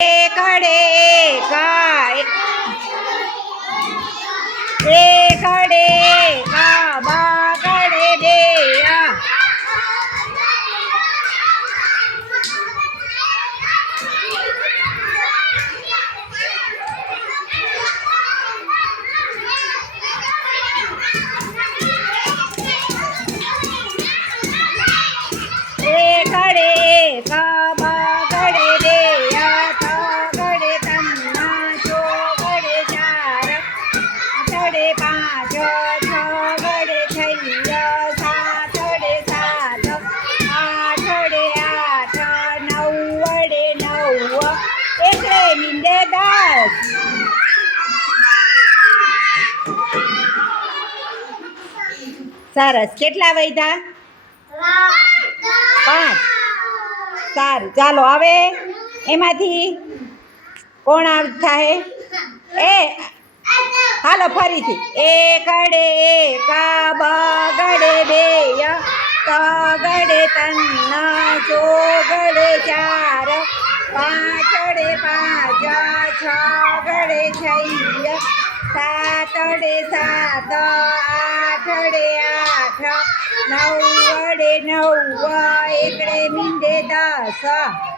એકડે એકા એકડે એકા બાગડે બેયા એકડે એકા બાગડે બેયા તગડે તન્ના ચોગડે ચાર આઠડે પાંચ છગડે છૈયા સાતડે સાત આઠડે આઠ નવડે નવ એકડે મીંડે 10. સરસ. કેટલા વૈધા? 5. સારું, ચાલો હવે એમાંથી કોણ થાય? હાલો ફરીથી. એકડે એકા બગડે બેય તગડે તન્ના ચોગડે ચાર પાંચડે પાંચ છગડે છૈય સાતડે સાત આઠડે આઠ નવડે નવ એકડે મીંડે 10.